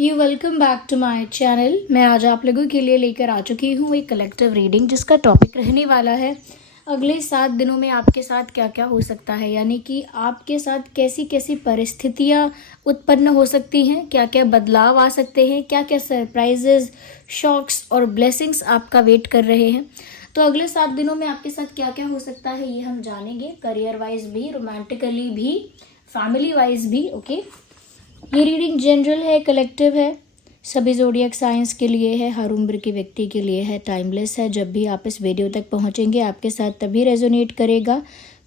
You, welcome back to my channel. मैं आज आप लोगों के लिए लेकर आ चुकी हूँ एक कलेक्टिव रीडिंग, जिसका टॉपिक रहने वाला है अगले 7 दिनों में आपके साथ क्या क्या हो सकता है। यानी कि आपके साथ कैसी कैसी परिस्थितियाँ उत्पन्न हो सकती हैं, क्या क्या बदलाव आ सकते हैं, क्या क्या सरप्राइजेज, शॉक्स और ब्लेसिंग्स आपका वेट कर रहे हैं। तो अगले 7 दिनों में आपके साथ क्या क्या हो सकता है ये हम जानेंगे, करियर वाइज भी, रोमांटिकली भी, फैमिली वाइज भी। ओके, ये रीडिंग जनरल है, कलेक्टिव है, सभी ज़ोडिएक साइंस के लिए है, हर उम्र के व्यक्ति के लिए है, टाइमलेस है। जब भी आप इस वीडियो तक पहुंचेंगे आपके साथ तभी रेजोनेट करेगा,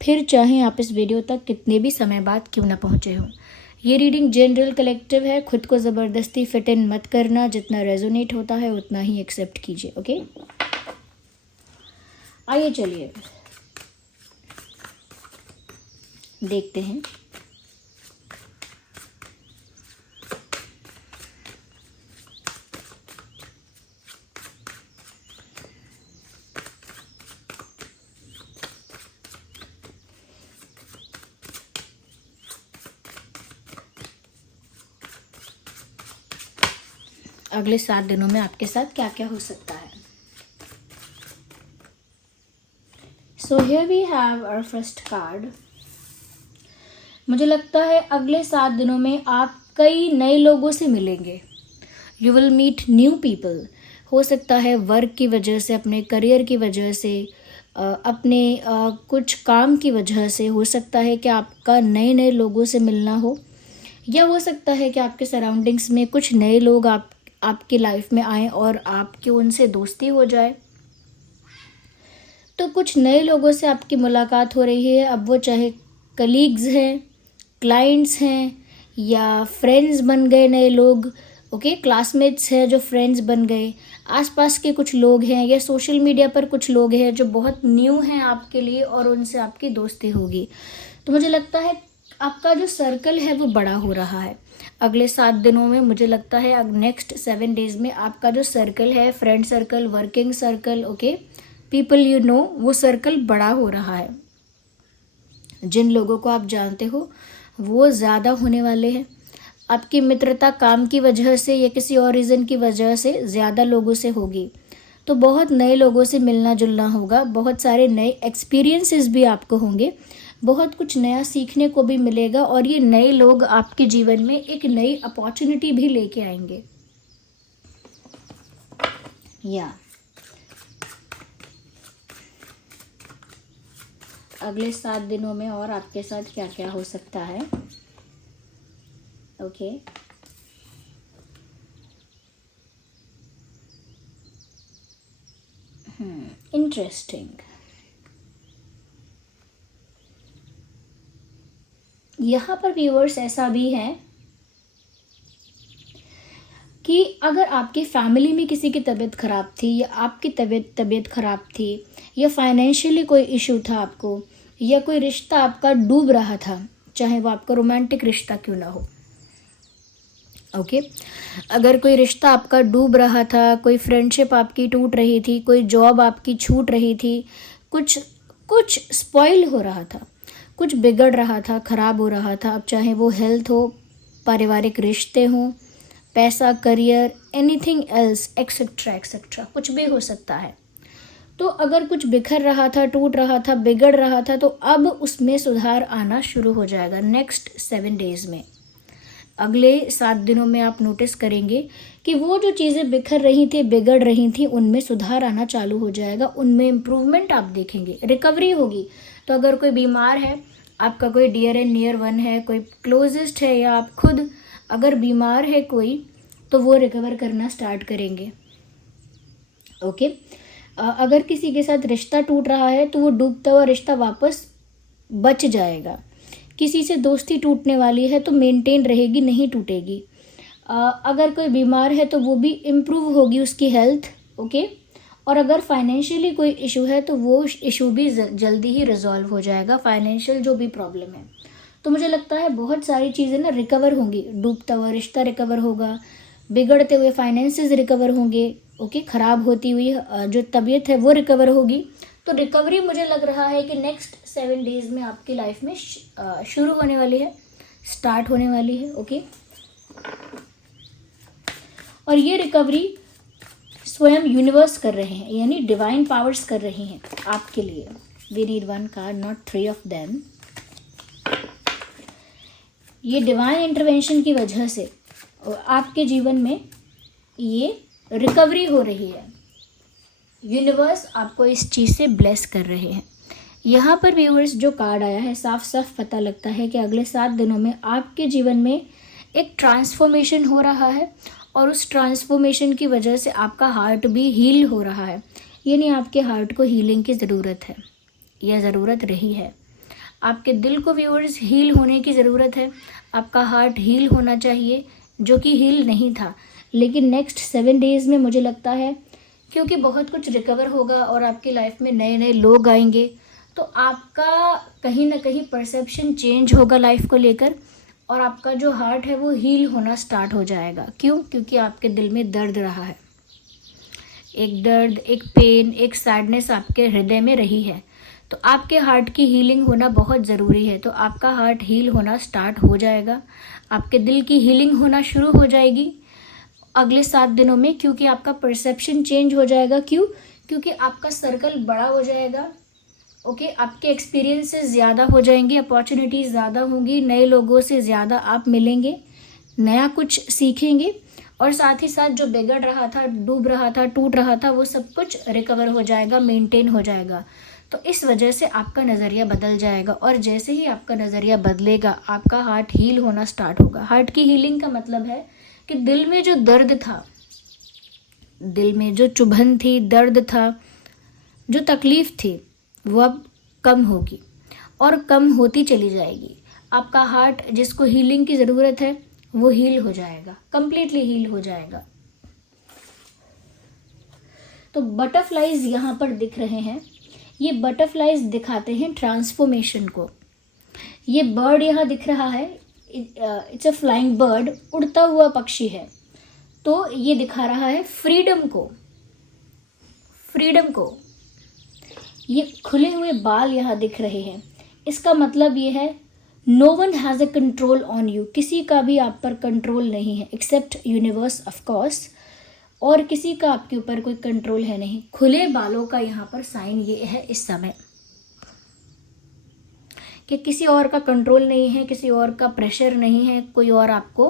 फिर चाहे आप इस वीडियो तक कितने भी समय बाद क्यों ना पहुंचे हों। ये रीडिंग जनरल कलेक्टिव है, खुद को ज़बरदस्ती फिट इन मत करना, जितना रेजोनेट होता है उतना ही एक्सेप्ट कीजिए। ओके, आइए चलिए देखते हैं। अगले 7 दिनों में आपके साथ क्या क्या हो सकता है। So here we have our first card. मुझे लगता है अगले 7 दिनों में आप कई नए लोगों से मिलेंगे। You will meet new people. हो सकता है वर्क की वजह से, अपने करियर की वजह से, अपने कुछ काम की वजह से हो सकता है कि आपका नए नए लोगों से मिलना हो, या हो सकता है कि आपके सराउंडिंग्स में कुछ नए लोग आपकी लाइफ में आए और आपकी उनसे दोस्ती हो जाए। तो कुछ नए लोगों से आपकी मुलाकात हो रही है। अब वो चाहे कलीग्स हैं, क्लाइंट्स हैं, या फ्रेंड्स बन गए नए लोग। ओके, क्लासमेट्स हैं जो फ्रेंड्स बन गए, आसपास के कुछ लोग हैं, या सोशल मीडिया पर कुछ लोग हैं जो बहुत न्यू हैं आपके लिए और उनसे आपकी दोस्ती होगी। तो मुझे लगता है आपका जो सर्कल है वो बड़ा हो रहा है अगले 7 दिनों में। मुझे लगता है अब नेक्स्ट 7 डेज में आपका जो सर्कल है, friend circle, working circle, okay, people you know, वो सर्कल बड़ा हो रहा है। जिन लोगों को आप जानते हो वो ज़्यादा होने वाले हैं। आपकी मित्रता काम की वजह से या किसी और रीज़न की वजह से ज़्यादा लोगों से होगी। तो बहुत नए लोगों से मिलना जुलना होगा, बहुत सारे नए एक्सपीरियंसेस भी आपको होंगे, बहुत कुछ नया सीखने को भी मिलेगा, और ये नए लोग आपके जीवन में एक नई अपॉर्चुनिटी भी लेके आएंगे। या अगले 7 दिनों में और आपके साथ क्या क्या हो सकता है। Okay, interesting. यहाँ पर व्यूअर्स ऐसा भी है कि अगर आपकी फैमिली में किसी की तबीयत ख़राब थी, या आपकी तबीयत ख़राब थी, या फाइनेंशियली कोई इशू था आपको, या कोई रिश्ता आपका डूब रहा था, चाहे वो आपका रोमांटिक रिश्ता क्यों ना हो। ओके, अगर कोई रिश्ता आपका डूब रहा था, कोई फ्रेंडशिप आपकी टूट रही थी, कोई जॉब आपकी छूट रही थी, कुछ कुछ स्पॉइल हो रहा था, कुछ बिगड़ रहा था, ख़राब हो रहा था, अब चाहे वो हेल्थ हो, पारिवारिक रिश्ते हों, पैसा, career, anything else, etcetera etcetera, कुछ भी हो सकता है। तो अगर कुछ बिखर रहा था, टूट रहा था, बिगड़ रहा था, तो अब उसमें सुधार आना शुरू हो जाएगा नेक्स्ट 7 डेज में। अगले 7 दिनों में आप नोटिस करेंगे कि वो जो चीज़ें बिखर रही थी, बिगड़ रही थी, उनमें सुधार आना चालू हो जाएगा, उनमें इम्प्रूवमेंट आप देखेंगे, रिकवरी होगी। तो अगर कोई बीमार है, आपका कोई डियर एंड नियर वन है, कोई क्लोजेस्ट है, या आप खुद अगर बीमार है कोई, तो वो रिकवर करना स्टार्ट करेंगे। ओके, अगर किसी के साथ रिश्ता टूट रहा है तो वो डूबता हुआ रिश्ता वापस बच जाएगा। किसी से दोस्ती टूटने वाली है तो मेंटेन रहेगी, नहीं टूटेगी। अगर कोई बीमार है तो वो भी इम्प्रूव होगी उसकी हेल्थ। ओके, और अगर फाइनेंशियली कोई इशू है तो वो इशू भी जल्दी ही रिजॉल्व हो जाएगा, फाइनेंशियल जो भी प्रॉब्लम है। तो मुझे लगता है बहुत सारी चीज़ें ना रिकवर होंगी। डूबता हुआ रिश्ता रिकवर होगा, बिगड़ते हुए फाइनेंसेस रिकवर होंगे, ओके, ख़राब होती हुई जो तबीयत है वो रिकवर होगी। तो रिकवरी मुझे लग रहा है कि नेक्स्ट 7 डेज में आपकी लाइफ में शुरू होने वाली है, स्टार्ट होने वाली है। ओके, और ये रिकवरी स्वयं यूनिवर्स कर रहे हैं, यानी डिवाइन पावर्स कर रही हैं आपके लिए। We need one card, not 3 of them. ये डिवाइन इंटरवेंशन की वजह से आपके जीवन में ये रिकवरी हो रही है। यूनिवर्स आपको इस चीज़ से ब्लेस कर रहे हैं। यहाँ पर व्यूअर्स जो कार्ड आया है, साफ साफ पता लगता है कि अगले 7 दिनों में आपके जीवन में एक ट्रांसफॉर्मेशन हो रहा है, और उस ट्रांसफॉर्मेशन की वजह से आपका हार्ट भी हील हो रहा है। यानी आपके हार्ट को हीलिंग की ज़रूरत है, या ज़रूरत रही है। आपके दिल को व्यूअर्स हील होने की ज़रूरत है। आपका हार्ट हील होना चाहिए, जो कि हील नहीं था। लेकिन नेक्स्ट 7 डेज़ में मुझे लगता है, क्योंकि बहुत कुछ रिकवर होगा और आपकी लाइफ में नए नए लोग आएंगे, तो आपका कहीं ना कहीं परसेप्शन चेंज होगा लाइफ को लेकर, और आपका जो हार्ट है वो हील होना स्टार्ट हो जाएगा। क्यों? क्योंकि आपके दिल में दर्द रहा है, एक दर्द, एक पेन, एक सैडनेस आपके हृदय में रही है। तो आपके हार्ट की हीलिंग होना बहुत ज़रूरी है। तो आपका हार्ट हील होना स्टार्ट हो जाएगा, आपके दिल की हीलिंग होना शुरू हो जाएगी अगले 7 दिनों में, क्योंकि आपका परसेप्शन चेंज हो जाएगा। क्यों? क्योंकि आपका सर्कल बड़ा हो जाएगा। ओके, आपके एक्सपीरियंसेस ज़्यादा हो जाएंगे, अपॉर्चुनिटीज़ ज़्यादा होंगी, नए लोगों से ज़्यादा आप मिलेंगे, नया कुछ सीखेंगे, और साथ ही साथ जो बिगड़ रहा था, डूब रहा था, टूट रहा था, वो सब कुछ रिकवर हो जाएगा, मेंटेन हो जाएगा। तो इस वजह से आपका नज़रिया बदल जाएगा, और जैसे ही आपका नज़रिया बदलेगा, आपका हार्ट हील होना स्टार्ट होगा। हार्ट की हीलिंग का मतलब है कि दिल में जो दर्द था, दिल में जो चुभन थी, दर्द था, जो तकलीफ़ थी, वो अब कम होगी और कम होती चली जाएगी। आपका हार्ट, जिसको हीलिंग की ज़रूरत है, वो हील हो जाएगा, कंप्लीटली हील हो जाएगा। तो बटरफ्लाइज यहाँ पर दिख रहे हैं। ये बटरफ्लाइज दिखाते हैं ट्रांसफॉर्मेशन को। ये बर्ड यहाँ दिख रहा है, इट्स अ फ्लाइंग बर्ड, उड़ता हुआ पक्षी है। तो ये दिखा रहा है फ्रीडम को, फ्रीडम को। ये खुले हुए बाल यहाँ दिख रहे हैं। इसका मतलब ये है, no one has a control on you. किसी का भी आप पर कंट्रोल नहीं है, एक्सेप्ट यूनिवर्स ऑफ कोर्स, और किसी का आपके ऊपर कोई कंट्रोल है नहीं। खुले बालों का यहाँ पर साइन ये है इस समय, कि किसी और का कंट्रोल नहीं है, किसी और का प्रेशर नहीं है, कोई और आपको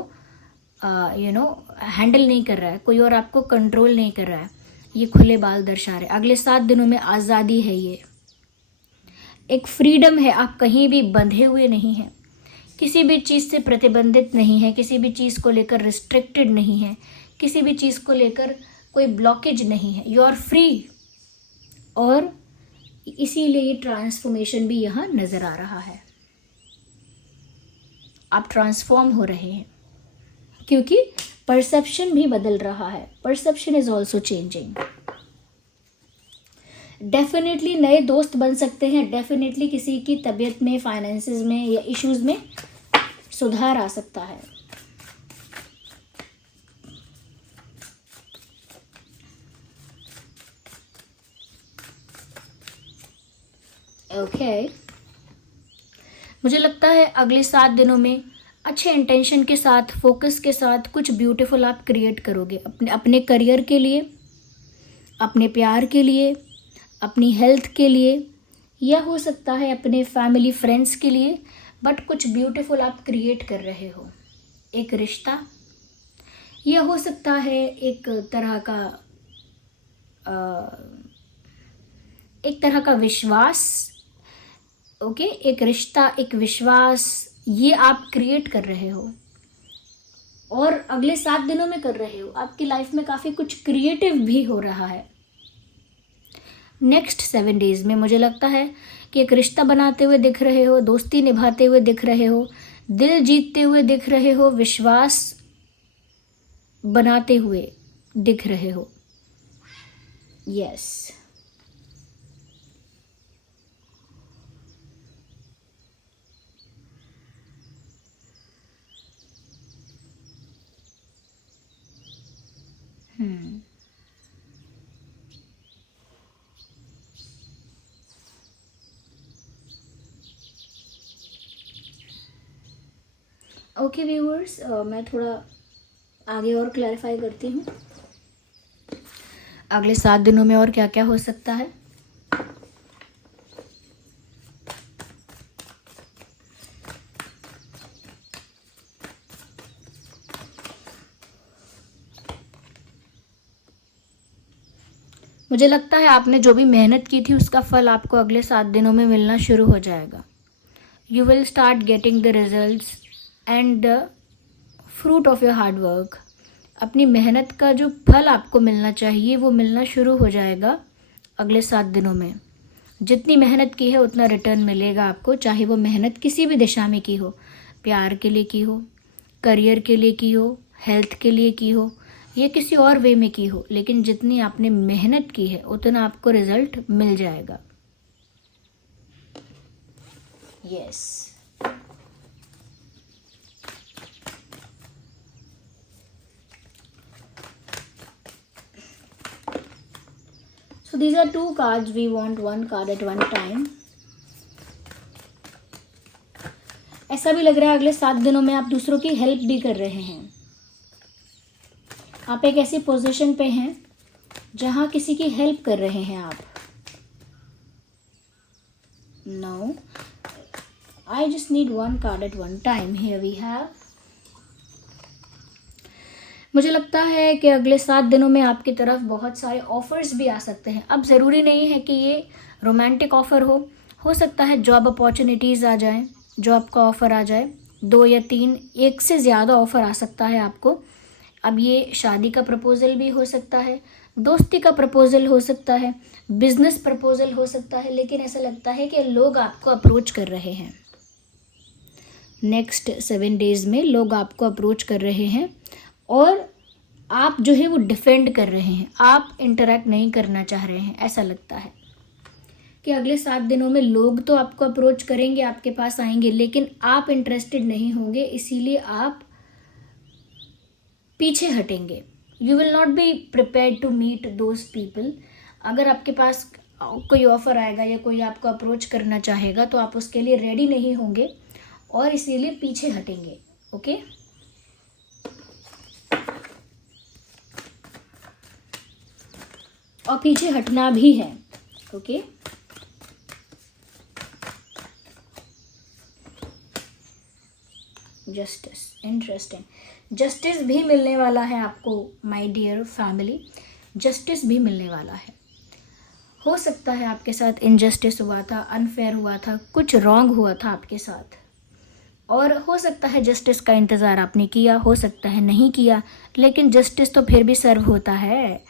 हैंडल नहीं कर रहा है, कोई और आपको कंट्रोल नहीं कर रहा है। ये खुले बाल दर्शा रहे। अगले 7 दिनों में आज़ादी है, ये एक फ्रीडम है। आप कहीं भी बंधे हुए नहीं हैं, किसी भी चीज़ से प्रतिबंधित नहीं है, किसी भी चीज़ को लेकर रिस्ट्रिक्टेड नहीं है, किसी भी चीज़ को लेकर कोई ब्लॉकेज नहीं है। यू आर फ्री, और इसीलिए ये ट्रांसफॉर्मेशन भी यहाँ नज़र आ रहा है। आप ट्रांसफॉर्म हो रहे हैं, क्योंकि परसेप्शन भी बदल रहा है। Perception is also changing. Definitely नए दोस्त बन सकते हैं, डेफिनेटली किसी की तबीयत में, फाइनेंसेस में या इश्यूज में सुधार आ सकता है। ओके, मुझे लगता है अगले 7 दिनों में अच्छे इंटेंशन के साथ, फोकस के साथ कुछ ब्यूटीफुल आप क्रिएट करोगे अपने करियर के लिए, अपने प्यार के लिए, अपनी हेल्थ के लिए, या हो सकता है अपने फैमिली फ्रेंड्स के लिए। बट कुछ ब्यूटीफुल आप क्रिएट कर रहे हो। एक रिश्ता, यह हो सकता है एक तरह का विश्वास। ओके, एक रिश्ता, एक विश्वास, ये आप क्रिएट कर रहे हो, और अगले 7 दिनों में कर रहे हो। आपकी लाइफ में काफ़ी कुछ क्रिएटिव भी हो रहा है। नेक्स्ट 7 डेज में मुझे लगता है कि एक रिश्ता बनाते हुए दिख रहे हो, दोस्ती निभाते हुए दिख रहे हो, दिल जीतते हुए दिख रहे हो, विश्वास बनाते हुए दिख रहे हो। यस, ओके व्यूअर्स, मैं थोड़ा आगे और क्लैरिफाई करती हूँ अगले 7 दिनों में और क्या क्या हो सकता है। मुझे लगता है आपने जो भी मेहनत की थी उसका फल आपको अगले 7 दिनों में मिलना शुरू हो जाएगा। You will start getting the results and the fruit of your hard work. अपनी मेहनत का जो फल आपको मिलना चाहिए वो मिलना शुरू हो जाएगा अगले 7 दिनों में। जितनी मेहनत की है उतना रिटर्न मिलेगा आपको, चाहे वो मेहनत किसी भी दिशा में की हो, प्यार के लिए की हो, करियर के लिए की हो, हेल्थ के लिए की हो या किसी और वे में की हो, लेकिन जितनी आपने मेहनत की है उतना आपको रिजल्ट मिल जाएगा। Yes so these are 2 cards. We want 1 card at one time. ऐसा भी लग रहा है अगले 7 दिनों में आप दूसरों की हेल्प भी कर रहे हैं। आप एक ऐसी पोजीशन पे हैं जहां किसी की हेल्प कर रहे हैं आप। No, I just need 1 card at one time. Here we have, मुझे लगता है कि अगले 7 दिनों में आपकी तरफ बहुत सारे ऑफर्स भी आ सकते हैं। अब ज़रूरी नहीं है कि ये रोमांटिक ऑफ़र हो सकता है जॉब अपॉर्चुनिटीज़ आ जाएं, जॉब का ऑफ़र आ जाए, 2 या 3, एक से ज़्यादा ऑफ़र आ सकता है आपको। अब ये शादी का प्रपोज़ल भी हो सकता है, दोस्ती का प्रपोज़ल हो सकता है, बिजनेस प्रपोज़ल हो सकता है, लेकिन ऐसा लगता है कि लोग आपको अप्रोच कर रहे हैं। नेक्स्ट 7 डेज़ में लोग आपको अप्रोच कर रहे हैं और आप जो है वो डिफेंड कर रहे हैं, आप इंटरेक्ट नहीं करना चाह रहे हैं। ऐसा लगता है कि अगले 7 दिनों में लोग तो आपको अप्रोच करेंगे, आपके पास आएंगे, लेकिन आप इंटरेस्टेड नहीं होंगे, इसीलिए आप पीछे हटेंगे। You will not be prepared to meet those people. अगर आपके पास कोई ऑफ़र आएगा या कोई आपको अप्रोच करना चाहेगा तो आप उसके लिए रेडी नहीं होंगे और इसीलिए पीछे हटेंगे। ओके, और पीछे हटना भी है। ओके, जस्टिस, इंटरेस्टिंग, जस्टिस भी मिलने वाला है आपको माय डियर फैमिली, जस्टिस भी मिलने वाला है। हो सकता है आपके साथ इनजस्टिस हुआ था, अनफेयर हुआ था, कुछ रॉन्ग हुआ था आपके साथ, और हो सकता है जस्टिस का इंतज़ार आपने किया, हो सकता है नहीं किया, लेकिन जस्टिस तो फिर भी सर्व होता है।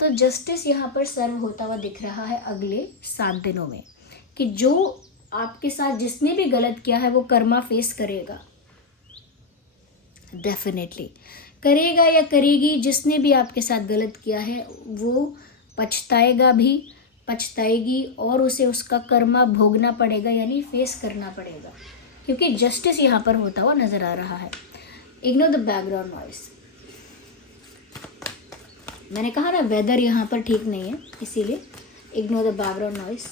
तो जस्टिस यहाँ पर सर्व होता हुआ दिख रहा है अगले 7 दिनों में, कि जो आपके साथ जिसने भी गलत किया है वो कर्मा फेस करेगा, डेफिनेटली करेगा या करेगी। जिसने भी आपके साथ गलत किया है वो पछताएगा भी, पछताएगी, और उसे उसका कर्मा भोगना पड़ेगा, यानी फेस करना पड़ेगा, क्योंकि जस्टिस यहाँ पर होता हुआ नज़र आ रहा है। Ignore the background noise. मैंने कहा ना वेदर यहाँ पर ठीक नहीं है, इसीलिए ignore the background noise.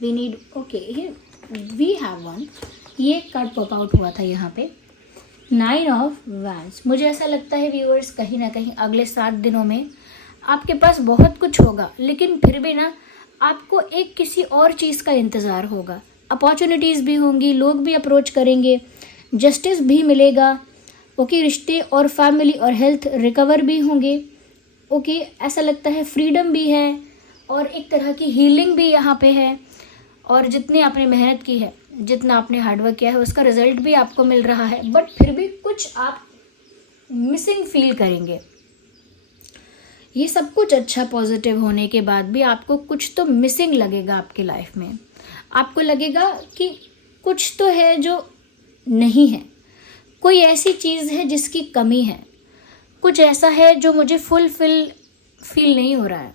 We need, okay, we have one. ये कार्ड पॉप आउट हुआ था यहाँ पे, 9 ऑफ वैंड्स। मुझे ऐसा लगता है व्यूअर्स, कहीं ना कहीं अगले 7 दिनों में आपके पास बहुत कुछ होगा, लेकिन फिर भी ना आपको एक किसी और चीज़ का इंतज़ार होगा। अपॉर्चुनिटीज़ भी होंगी, लोग भी अप्रोच करेंगे, जस्टिस भी मिलेगा। ओके, रिश्ते और फैमिली और हेल्थ रिकवर भी होंगे। ओके, ऐसा लगता है फ्रीडम भी है और एक तरह की हीलिंग भी यहाँ पे है। और जितनी आपने मेहनत की है, जितना आपने हार्डवर्क किया है, उसका रिजल्ट भी आपको मिल रहा है, बट फिर भी कुछ आप मिसिंग फील करेंगे। ये सब कुछ अच्छा पॉजिटिव होने के बाद भी आपको कुछ तो मिसिंग लगेगा आपकी लाइफ में। आपको लगेगा कि कुछ तो है जो नहीं है, कोई ऐसी चीज़ है जिसकी कमी है, कुछ ऐसा है जो मुझे फुलफिल फील नहीं हो रहा है,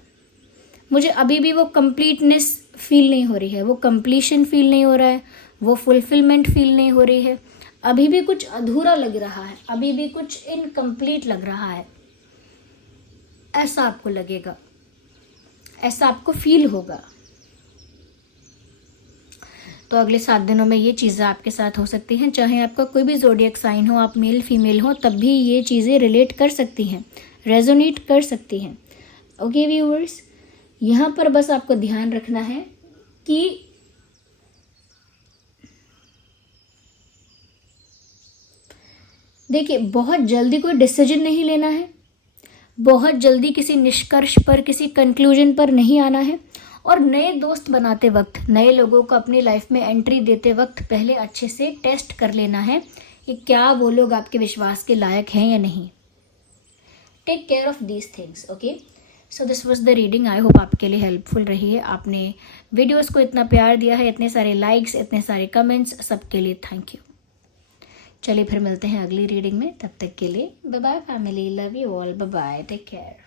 मुझे अभी भी वो कंप्लीटनेस फील नहीं हो रही है, वो कंप्लीशन फील नहीं हो रहा है, वो फुलफिलमेंट फील नहीं हो रही है, अभी भी कुछ अधूरा लग रहा है, अभी भी कुछ इनकम्प्लीट लग रहा है। ऐसा आपको लगेगा, ऐसा आपको फील होगा। तो तो अगले 7 दिनों में ये चीज़ें आपके साथ हो सकती हैं। चाहे आपका कोई भी ज़ोडिएक साइन हो, आप मेल फीमेल हो, तब भी ये चीज़ें रिलेट कर सकती हैं, रेजोनेट कर सकती हैं। ओके व्यूअर्स, यहाँ पर बस आपको ध्यान रखना है कि देखिए, बहुत जल्दी कोई डिसीजन नहीं लेना है, बहुत जल्दी किसी निष्कर्ष पर, किसी कंक्लूजन पर नहीं आना है। और नए दोस्त बनाते वक्त, नए लोगों को अपनी लाइफ में एंट्री देते वक्त पहले अच्छे से टेस्ट कर लेना है कि क्या वो लोग आपके विश्वास के लायक हैं या नहीं। Take care of these things. Okay, so this was the reading. I hope आपके लिए हेल्पफुल रही है। आपने वीडियोस को इतना प्यार दिया है, इतने सारे लाइक्स, इतने सारे कमेंट्स, सबके लिए थैंक यू। चलिए फिर मिलते हैं अगली रीडिंग में, तब तक के लिए bye bye family, love you all, bye bye, take care.